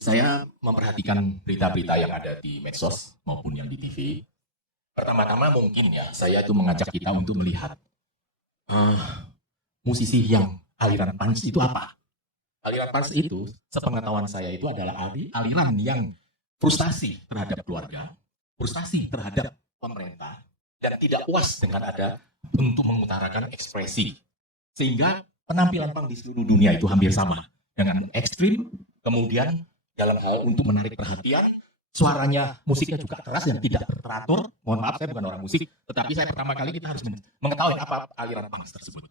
Saya memperhatikan berita-berita yang ada di medsos maupun yang di TV. Pertama-tama mungkin ya, saya itu mengajak kita untuk melihat ah, musisi yang aliran punch itu apa? Aliran punch itu, sepengetahuan saya itu adalah aliran yang frustasi terhadap keluarga, frustasi terhadap pemerintah, dan tidak puas dengan ada untuk mengutarakan ekspresi. Sehingga penampilan punk di seluruh dunia itu hampir sama. Dengan ekstrim, kemudian dalam hal untuk menarik perhatian, suaranya, musiknya juga keras dan tidak teratur. Mohon maaf, saya bukan orang musik, tetapi saya pertama kali kita harus mengetahui apa aliran punk tersebut.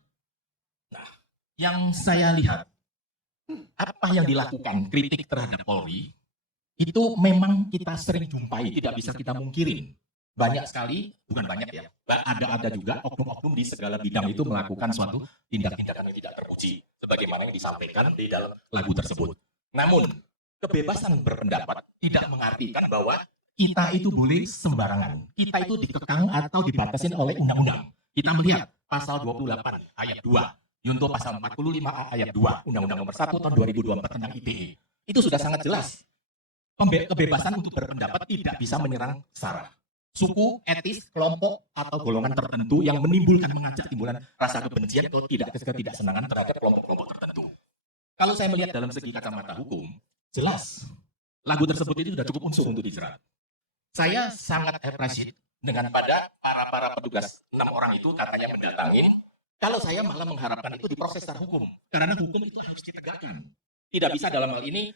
Nah, yang saya lihat, apa yang dilakukan kritik terhadap Polri, itu memang kita sering jumpai, tidak bisa kita mungkirin. Banyak sekali, bukan banyak ya, ada juga oknum-oknum di segala bidang itu melakukan suatu tindak-tindakan yang tidak terpuji, sebagaimana yang disampaikan di dalam lagu tersebut. Namun, kebebasan berpendapat tidak mengartikan bahwa kita itu boleh sembarangan. Kita itu dikekang atau dibatasi oleh undang-undang. Kita melihat pasal 28 ayat 2, Yunto pasal 45 ayat 2, Undang-Undang Nomor 1 tahun 2024 tentang ITE. Itu sudah sangat jelas. Kebebasan untuk berpendapat tidak bisa menyerang sara, suku, etis, kelompok, atau golongan tertentu yang mengajak timbulan rasa kebencian atau ketidaksenangan terhadap kelompok-kelompok tertentu. Kalau saya melihat dalam segi kacamata hukum, jelas lagu tersebut itu sudah cukup unsur untuk dijerat. Saya sangat appreciate dengan pada para petugas 6 orang itu katanya mendatangin. Kalau saya malah mengharapkan itu diproses secara hukum, karena hukum itu harus ditegakkan. Tidak bisa dalam hal ini,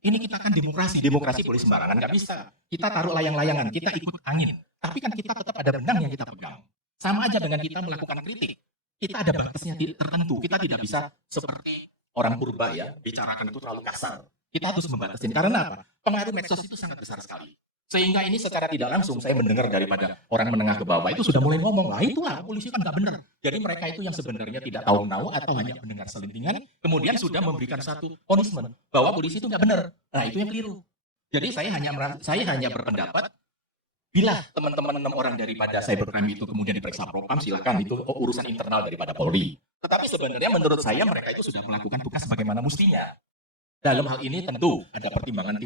ini kita kan demokrasi boleh sembarangan, nggak bisa. Kita taruh layang-layangan, kita ikut angin. Tapi kan kita tetap ada benang yang kita pegang. Sama aja dengan kita melakukan kritik. Kita ada batasnya tertentu, kita tidak bisa seperti orang purba ya, bicarakan itu terlalu kasar. Kita harus membatasi. Karena apa? Pengaruh medsos itu sangat besar sekali. Sehingga ini secara tidak langsung saya mendengar daripada orang menengah ke bawah itu sudah mulai ngomong, itulah polisi kan nggak benar. Jadi mereka itu yang sebenarnya tidak tahu menahu atau hanya mendengar selentingan, kemudian sudah memberikan satu punishment bahwa polisi itu nggak benar. Nah itu yang keliru. Jadi saya hanya berpendapat, bila teman-teman 6 orang daripada cybercrime itu kemudian diperiksa propam, silakan, itu urusan internal daripada Polri. Tetapi sebenarnya menurut saya mereka itu sudah melakukan tugas sebagaimana mestinya. Dalam hal ini tentu ada pertimbangan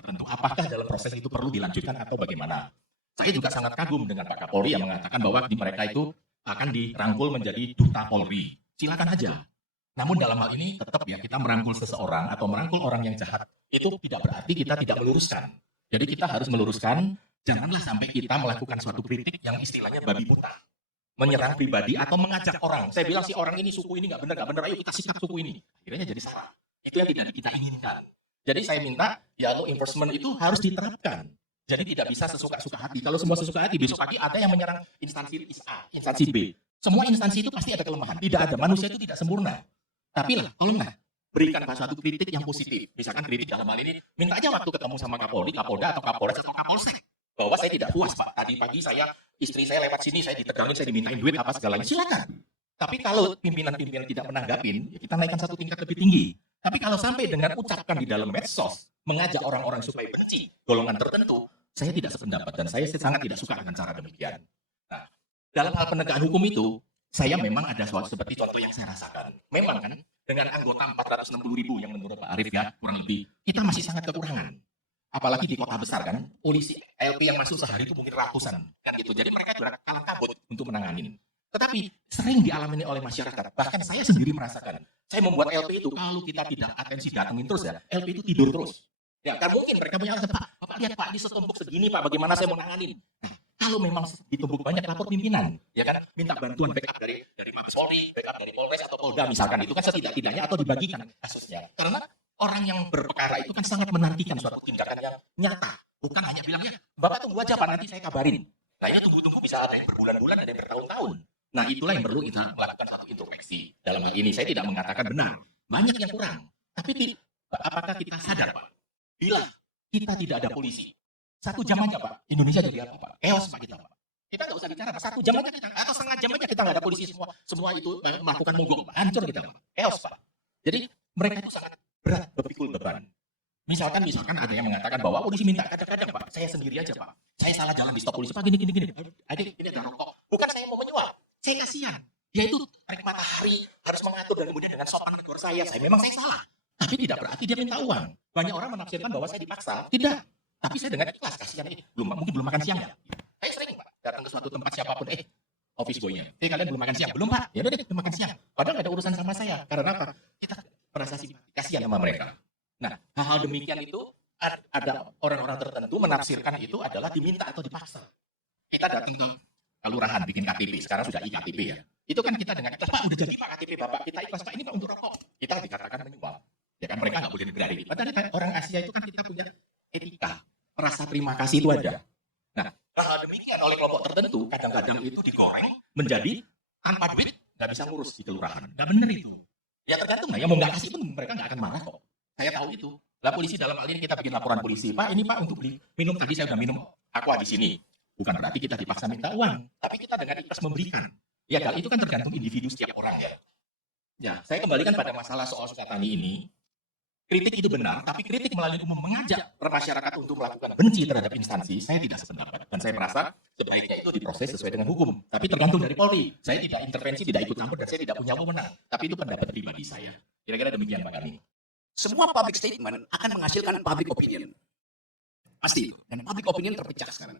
tertentu. Apakah dalam proses itu perlu dilanjutkan atau bagaimana? Saya juga sangat kagum dengan Pak Kapolri yang mengatakan bahwa di mereka itu akan dirangkul menjadi duta Polri. Silakan aja. Namun dalam hal ini tetap ya, kita merangkul seseorang atau merangkul orang yang jahat itu tidak berarti kita tidak meluruskan. Jadi kita harus meluruskan, janganlah sampai kita melakukan suatu kritik yang istilahnya babi buta, menyerang pribadi atau mengajak orang. Saya bilang si orang ini suku ini nggak benar, ayo kita sikat suku ini. Akhirnya jadi salah. Itu yang tidak kita inginkan. Jadi saya minta ya law enforcement itu harus diterapkan. Jadi tidak bisa sesuka-suka hati. Kalau semua sesuka hati, besok pagi ada yang menyerang instansi A, instansi B. Semua instansi itu pasti ada kelemahan. Tidak ada, manusia itu tidak sempurna. Tapi lah, tolonglah berikan suatu kritik yang positif. Misalkan kritik dalam hal ini, minta aja waktu ketemu sama Kapolri, Kapolda, atau Kapolres, atau Kapolsek. Bahwa saya tidak puas, Pak. Tadi pagi istri saya lewat sini, saya ditegangin, saya dimintain duit, apa segalanya. Silakan. Tapi kalau pimpinan-pimpinan tidak menanggapin, ya kita naikkan satu tingkat lebih tinggi. Tapi kalau sampai dengan ucapkan di dalam medsos, mengajak orang-orang supaya benci golongan tertentu, saya tidak sependapat dan saya sangat tidak suka dengan cara demikian. Nah, dalam hal penegakan hukum itu, saya memang ada suatu seperti contoh yang saya rasakan. Memang kan, dengan anggota 460.000 yang menurut Pak Arief ya, kurang lebih, kita masih sangat kekurangan. Apalagi di kota besar kan, polisi LP yang masuk sehari itu mungkin ratusan. Kan gitu. Jadi mereka juga kalang kabut untuk menanganin. Tetapi sering dialami oleh masyarakat. Bahkan saya sendiri merasakan. Saya membuat LP itu, kalau kita tidak atensi datengin terus ya, LP itu tidur terus. Ya, kan mungkin mereka punya alasan, Bapak lihat Pak, ini setumpuk segini Pak, bagaimana saya mau nanganin? Nah, kalau memang ditumpuk banyak, lapor pimpinan. Ya kan, minta bantuan backup dari Mabes Polri, backup dari Polres atau Polda misalkan. Itu kan setidak-tidaknya atau dibagikan kasusnya. Karena orang yang berperkara itu kan sangat menantikan suatu tindakan yang nyata. Bukan hanya bilang, ya Bapak tunggu aja Pak, nanti saya kabarin. Nah ini tunggu-tunggu bisa ada yang berbulan-bulan, ada yang bertahun-tahun. Nah itulah yang perlu kita melakukan satu introspeksi. Dalam hal ini saya tidak mengatakan benar. Banyak yang kurang. Tapi apakah kita sadar Pak? Bila kita tidak ada polisi, 1 jam aja Pak, Indonesia jadi apa Pak? Chaos Pak kita Pak. Kita nggak usah bicara Pak, 1 jam aja kita, atau setengah jam aja kita nggak ada polisi semua itu melakukan mogok Pak. Hancur kita Pak. Chaos Pak. Jadi mereka itu sangat berat berpikul beban. Misalkan ada yang mengatakan bahwa polisi minta kadang-kadang Pak, saya sendiri aja Pak. Saya salah jalan di stop polisi Pak, gini. Adik, ini ada rokok. Bukan saya mau menyuap. Saya kasihan. Dia itu tarik matahari, harus mengatur dan kemudian dengan sopan menegur saya memang saya salah. Tapi tidak berarti dia minta uang. Banyak orang menafsirkan bahwa saya dipaksa. Tidak. Tapi saya dengan ikhlas, kasihan mungkin belum makan siang ya. Saya sering Pak datang ke suatu tempat siapapun, office boy-nya. Kalian belum makan siang? Belum Pak. Ya udah deh, belum makan siang. Padahal nggak ada urusan sama saya. Karena apa? Kita merasa kasihan sama mereka. Nah, hal-hal demikian itu ada orang-orang tertentu menafsirkan itu adalah diminta atau dipaksa. Kita datang ke kelurahan bikin KTP, sekarang sudah iktp ya. Itu kan kita dengan ikhlas, Pak udah jadi Pak KTP Bapak, kita ikhlas Pak, ini Pak untuk rokok. Kita dikatakan menyuap. Ya kan mereka nggak boleh negeri. Padahal orang Asia itu kan kita punya etika, rasa terima kasih itu ada. Nah, hal demikian oleh kelompok tertentu kadang-kadang itu digoreng menjadi tanpa duit nggak bisa ngurus di kelurahan. Nggak bener itu. Ya tergantung lah, ya mau nggak kasih pun mereka nggak akan marah kok. Saya tahu itu. Lah polisi dalam hal ini kita bikin laporan polisi, Pak ini Pak untuk beli minum tadi saya udah minum aqua di sini. Bukan berarti kita dipaksa minta uang, tapi kita dengan ikhlas memberikan. Ya itu kan tergantung individu setiap orang ya. Ya, saya kembalikan pada masalah soal Sukatani ini. Kritik itu benar, tapi kritik melalui umum mengajak masyarakat untuk melakukan benci terhadap instansi, saya tidak sependapat. Dan saya merasa sebaiknya itu diproses sesuai dengan hukum. Tapi tergantung dari Polri. Saya tidak intervensi, tidak ikut campur, dan saya tidak punya wewenang. Tapi itu pendapat pribadi saya. Kira-kira demikian Pak Kami. Semua public statement akan menghasilkan public opinion. Pasti itu. Dan public opinion terpecah sekarang.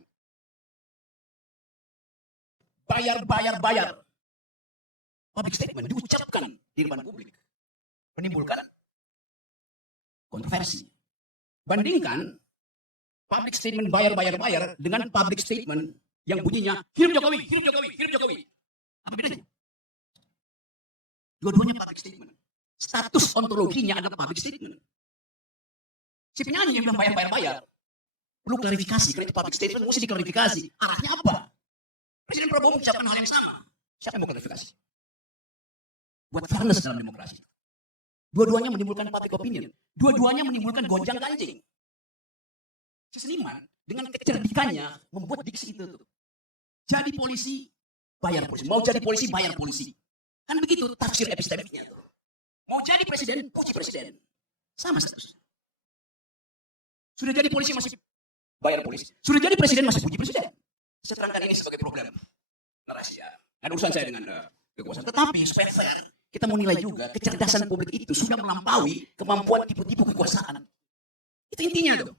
Bayar. Public statement diucapkan di depan publik. Menimbulkan kontroversi. Bandingkan public statement bayar dengan public statement yang bunyinya hidup Jokowi. Apa bedanya? Dua-duanya public statement. Status ontologinya adalah public statement. Si penyanyi yang bilang bayar. Perlu klarifikasi, karena itu public statement mesti diklarifikasi. Arahnya apa? Presiden Prabowo mengucapkan hal yang sama. Siapa yang mau klarifikasi? Buat fairness dalam demokrasi. Dua-duanya menimbulkan public opinion. Dua-duanya menimbulkan gonjang-ganjing. Si seniman dengan kecerdikannya membuat diksi itu. Jadi polisi, bayar polisi. Mau jadi polisi, bayar polisi. Kan begitu tafsir epistemiknya. Mau jadi presiden, puji presiden. Sama status. Sudah jadi polisi masih bayar polisi. Sudah jadi presiden masih puji presiden. Saya terangkan ini sebagai problem narasi ya. Ada urusan saya dengan kekuasaan. Tetapi supaya fair, kita mau nilai juga kecerdasan publik itu sudah melampaui kemampuan tipu-tipu kekuasaan. Itu intinya tuh.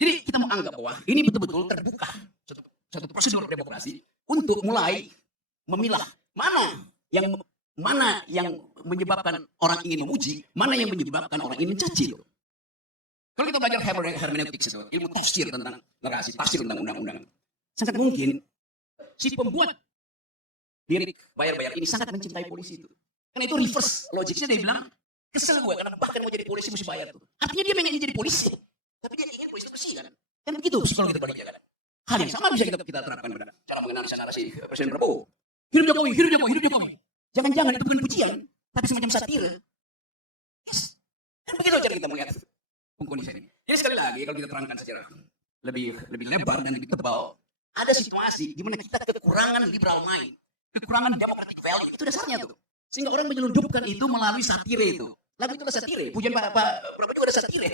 Jadi kita mau anggap bahwa ini betul-betul terbuka satu prosedur demokrasi untuk mulai memilah mana yang menyebabkan orang ingin memuji, mana yang menyebabkan orang ingin mencaci. Kalau kita belajar hermeneutics itu, ilmu tafsir tentang narasi, tafsir tentang undang-undang, sangat mungkin si pembuat lirik bayar ini sangat mencintai polisi itu. Karena itu reverse logiknya dia bilang, kesel gue karena bahkan mau jadi polisi mesti bayar tuh. Artinya dia pengen jadi polisi, tapi dia ingin polisi bersih kan? Kan begitu psikologi terbaliknya kan? Hal yang sama bisa kita terapkan pada cara menganalisa narasi Presiden Prabowo. Hidup Jokowi. Jangan-jangan itu bukan pujian, tapi semacam satire. Yes. Kan begitu cara kita melihat kondisi ini. Jadi sekali lagi kalau kita terangkan secara lebih lebar dan lebih tebal, ada situasi di mana kita kekurangan liberal mind, kekurangan democratic value, itu dasarnya tuh. Sehingga orang menyelundupkan itu melalui satire itu. Lagu itu adalah satire. Pujian Pak Prabowo juga ada satire.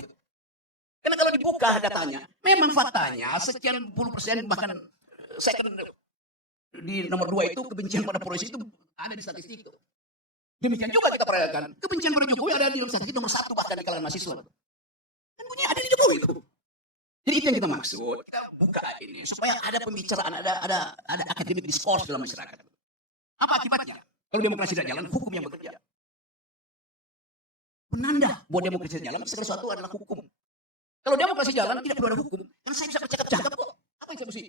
Karena kalau dibuka datanya, memang faktanya sekian puluh persen bahkan second di nomor 2 itu kebencian pada polisi itu ada di statistik itu. Demikian juga kita perhatikan kebencian pada Jokowi ada di statistik nomor 1 bahkan di kalangan mahasiswa. Kan punya ada di Jokowi itu. Jadi itu yang kita maksud. Kita buka ini supaya ada pembicaraan, ada akademik diskurs dalam masyarakat. Apa akibatnya? Kalau demokrasi tidak jalan, hukum yang bekerja. Penanda bahwa demokrasi tidak jalan, segala sesuatu adalah hukum. Kalau demokrasi jalan, tidak perlu ada hukum. Kan saya bisa bercakap-cakap kok. Apa yang saya mesti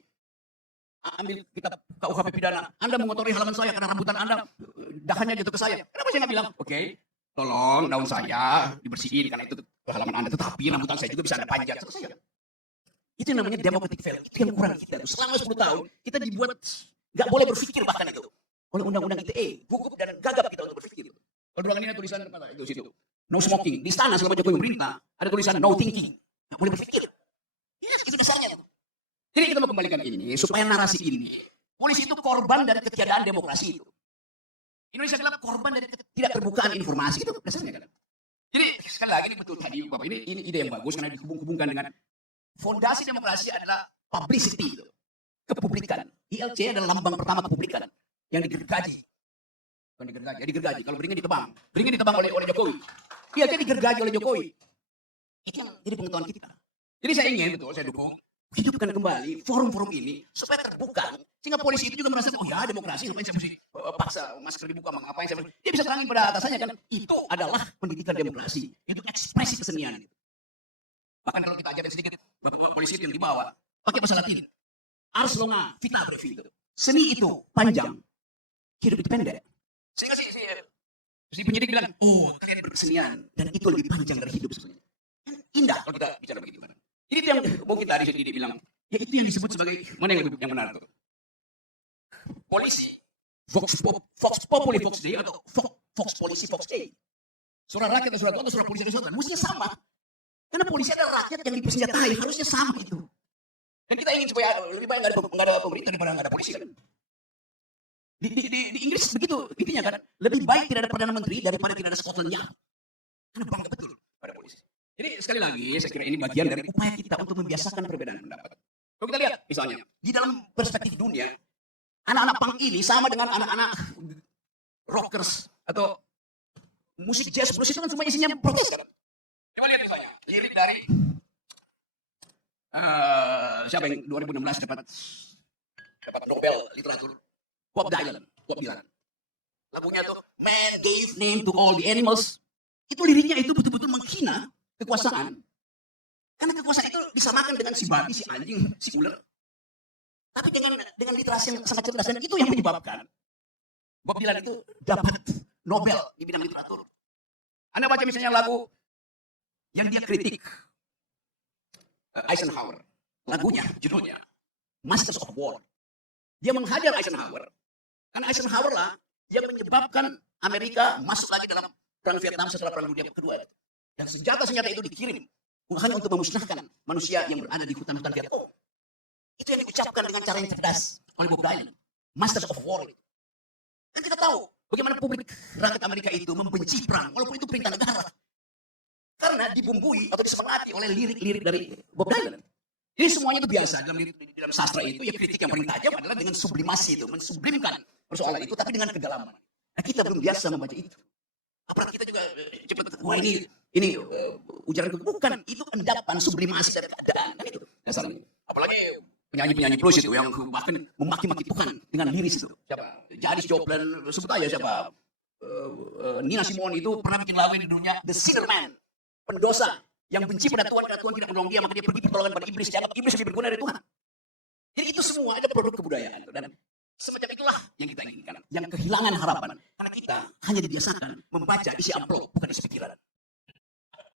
ambil kitab KUHP pidana? Anda mengotori halaman saya karena rambutan Anda dahannya jatuh ke saya. Kenapa saya nggak bilang, oke, tolong daun saya dibersihin karena itu ke halaman Anda. Tetapi rambutan saya juga bisa Anda panjat. Selesai. Itu yang namanya democratic value. Itu yang kurang kita. Selama 10 tahun, kita dibuat nggak boleh berpikir bahkan itu. Oleh undang-undang ITE, gugup dan gagap kita untuk berpikir. Kalau di ruangan ini ada tulisan apa itu situ? No smoking. Di istana selama Jokowi memerintah ada tulisan no thinking. Nggak boleh berpikir. Yes, itu dasarnya. Jadi kita mau kembalikan ini supaya narasi ini. Polisi itu korban dari ketiadaan demokrasi itu. Indonesia adalah korban dari tidak terbukaan informasi itu dasarnya kan. Jadi sekali lagi ini betul tadi Bapak ini ide yang bagus karena dihubung-hubungkan dengan fondasi demokrasi adalah publicity itu. Kepublikan. ILC adalah lambang pertama kepublikan. Yang digergaji. Bukan digergaji, ya digergaji. Kalau beringin ditebang. Beringin ditebang oleh Jokowi. Iya, jadi digergaji oleh Jokowi. Itu yang jadi pengetahuan kita. Jadi saya ingin, betul, saya dukung, hidupkan kembali forum-forum ini supaya terbuka. Sehingga polisi itu juga merasa, oh ya demokrasi, ngapain saya mesti paksa masker dibuka, ngapain saya mesti. Dia bisa terangin pada atasannya kan, itu adalah pendidikan demokrasi. Itu ekspresi kesenian. Bahkan kalau kita ajarin sedikit, bapak polisi itu yang dibawa, pakai bahasa Latin. Ars longa, vita brevi itu. Seni itu panjang, hidup itu pendek. Sehingga si penyidik bilang, oh kalian berkesenian, dan itu lebih panjang dari hidup sebenarnya. Indah kalau kita bicara begitu. Jadi itu yang mungkin tadi dia bilang, ya itu yang disebut sebagai, mana yang lebih yang benar tuh? Polisi, Vox Populi, Vox Dei, atau Vox Polisi, Vox Dei. Suara rakyat atau suara Tuhan atau suara polisi atau suara Tuhan, mestinya sama. Karena polisi adalah rakyat yang dipersenjatai, harusnya sama itu. Dan kita ingin supaya lebih baik nggak ada pemerintah daripada nggak ada polisi kan. Di Inggris begitu intinya kan, lebih baik tidak ada perdana menteri daripada tidak ada Scotland Yard. Karena bangga betul pada polisi. Jadi sekali lagi saya kira ini bagian dari upaya kita untuk membiasakan perbedaan pendapat. Kalau kita lihat misalnya di dalam perspektif dunia, anak-anak punk ini sama dengan anak-anak rockers atau musik jazz blues itu kan semua isinya protes kan. Coba lihat misalnya lirik dari siapa yang 2016 dapat Nobel literatur, Bob Dylan. Lagunya tuh Man Gave Name to All the Animals. Itu liriknya itu betul-betul menghina kekuasaan. Karena kekuasaan itu disamakan dengan si babi, si anjing, si ular. Tapi dengan literasi yang sangat cerdas, dan itu yang menyebabkan Bob Dylan itu dapat Nobel di bidang literatur. Anda baca misalnya lagu yang dia kritik Eisenhower, lagunya judulnya Masters of War. Dia menghajar Eisenhower karena Eisenhower lah yang menyebabkan Amerika masuk lagi dalam perang Vietnam setelah perang dunia kedua. Dan senjata-senjata itu dikirim hanya untuk memusnahkan manusia yang berada di hutan-hutan Vietnam. Itu yang diucapkan dengan cara yang cerdas oleh Bob Dylan, Masters of War. Dan kita tahu bagaimana publik rakyat Amerika itu membenci perang walaupun itu perintah negara. Karena dibumbui atau disemangati oleh lirik-lirik dari Bob Dylan. Jadi semuanya itu biasa dalam sastra itu, ya kritik yang paling tajam adalah dengan sublimasi itu, mensublimkan persoalan itu tapi dengan kedalaman. Nah, kita belum biasa membaca itu. Apalagi kita juga cepat, wah ini ujaran bukan, itu endapan sublimasi dari keadaan kan itu dasarnya. Apalagi penyanyi blues itu yang bahkan memaki-maki Tuhan dengan liris itu. Siapa? Janis Joplin, sebut aja siapa? Nina Simone itu pernah bikin lagu di dunia The Sinner Man, pendosa yang benci pada Tuhan karena Tuhan tidak menolong dia, maka dia pergi pertolongan pada iblis, dianggap iblis lebih berguna dari Tuhan. Jadi itu semua ada produk kebudayaan dan semacam itulah yang kita inginkan, yang kehilangan harapan karena kita hanya dibiasakan membaca isi amplop bukan isi pikiran.